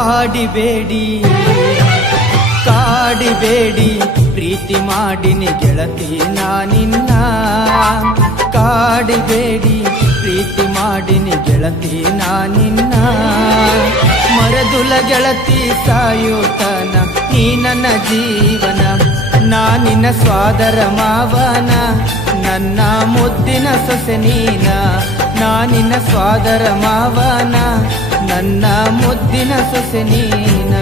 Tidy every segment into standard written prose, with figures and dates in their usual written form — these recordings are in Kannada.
ಕಾಡಿಬೇಡಿ ಕಾಡಿಬೇಡಿ ಪ್ರೀತಿ ಮಾಡಿನಿ ಗೆಳತಿ ನಾನಿನ್ನ ಕಾಡಿಬೇಡಿ ಪ್ರೀತಿ ಮಾಡಿನಿ ಗೆಳತಿ ನಾನಿನ್ನ ಮರದುಲ ಗೆಳತಿ ಸಾಯುತನ ನೀ ನನ್ನ ಜೀವನ ನಾನಿನ್ನ ಸ್ವಾದರ ಮಾವನ ನನ್ನ ಮುದ್ದಿನ ಸೊಸೆ ನೀನ ನಾನಿನ್ನ ಸ್ವಾದರ ಮಾವನ ನನ್ನ ಮುದ್ದಿನ ಸೊಸೆ ನೀನ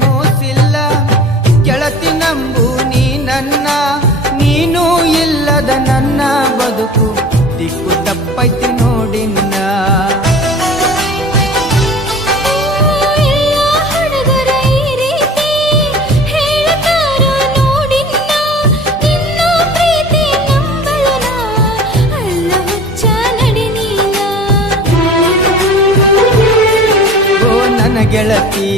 ಮೋಸಿಲ್ಲ ಗೆಳತಿ ನಂಬು ನೀ ನನ್ನ ನೀನು ಇಲ್ಲದ ನನ್ನ ಬದುಕು ದಿಕ್ಕು ತಪ್ಪೈತಿ ನೋಡಿನ್ನ ಗೆಳತಿ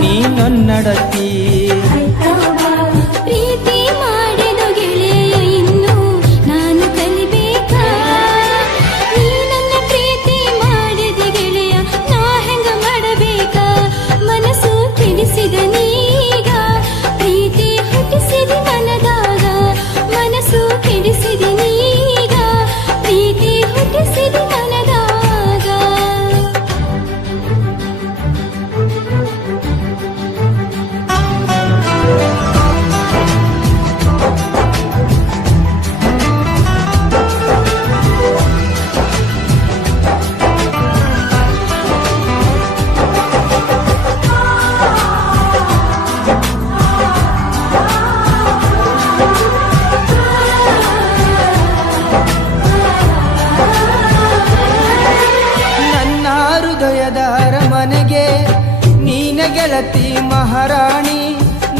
ನೀನೊನ್ನಡತಿ ಪ್ರೀತಿ ಮಾಡಿದ ಗೆಳೆಯ ಇನ್ನು ನಾನು ಕಲಿಬೇಕಾ ನೀ ನನ್ನ ಪ್ರೀತಿ ಮಾಡಿದ ಗೆಳೆಯ ನಾ ಹೆಂಗ ಮಾಡಬೇಕಾ ಮನಸ್ಸು ಕೆಡಿಸಿದ ನೀಗ ಪ್ರೀತಿ ಹುಟ್ಟಿಸಿದ ಮನದಾಗ ಮನಸ್ಸು ಕೆಡಿಸಿದ ನೀಗ ಪ್ರೀತಿ ಹುಟ್ಟಿಸಿದ ಮನದಾಗ ಅರಮನೆಗೆ ನೀನ ಗೆಳತಿ ಮಹಾರಾಣಿ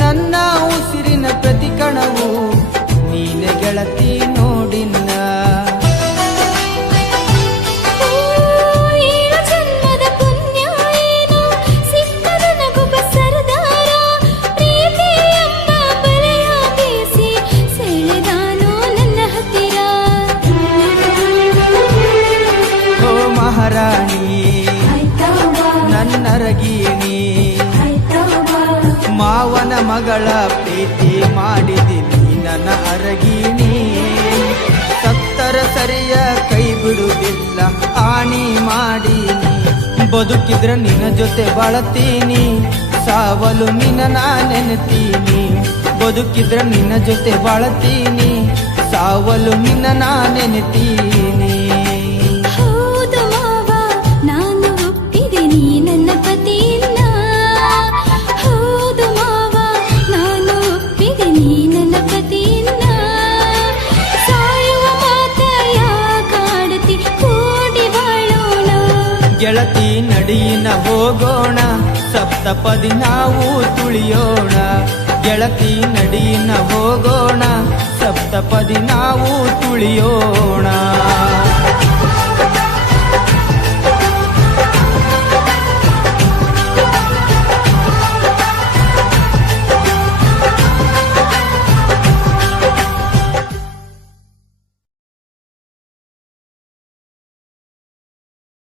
ನನ್ನ ಉಸಿರಿನ ಪ್ರತಿ ಕಣವು ನೀನ ಗೆಳತಿ ನೋಡಿನ್ನ ಜನ್ಮದ ಪುಣ್ಯ ಏನು ಸಿಕ್ಕದ ನಗುಬ ಸರದಾರ ಪ್ರೀತಿ ಎಂಬ ಬಲೆಯ ಬೀಸಿ ಸೆಳೆದಾನೋ ನನ್ನ ಹತ್ತಿರ ಓ ಮಹಾರಾಣಿ ನನ್ನರಗೀನಿ ಮಾವನ ಮಗಳ ಪ್ರೀತಿ ಮಾಡಿದಿನಿ ನನ್ನ ಅರಗೀನಿ ಸತ್ತರ ಸರಿಯ ಕೈ ಬಿಡುವುದಿಲ್ಲ ಆಣಿ ಮಾಡೀನಿ ಬದುಕಿದ್ರ ನಿನ್ನ ಜೊತೆ ಬಾಳತೀನಿ ಸಾವಲು ನಿನ್ನ ನಾ ನೆನೆತೀನಿ ಬದುಕಿದ್ರ ನಿನ್ನ ಜೊತೆ ಬಾಳತೀನಿ ಸಾವಲು ನಿನ್ನ ನಾ ನೆನೆತೀನಿ ಗೆಳತಿ ನಡಿಯಿನ ಹೋಗೋಣ ಸಪ್ತಪದಿ ನಾವು ತುಳಿಯೋಣ ಗೆಳತಿ ನಡಿಯಿನ ಹೋಗೋಣ ಸಪ್ತಪದಿ ನಾವು ತುಳಿಯೋಣ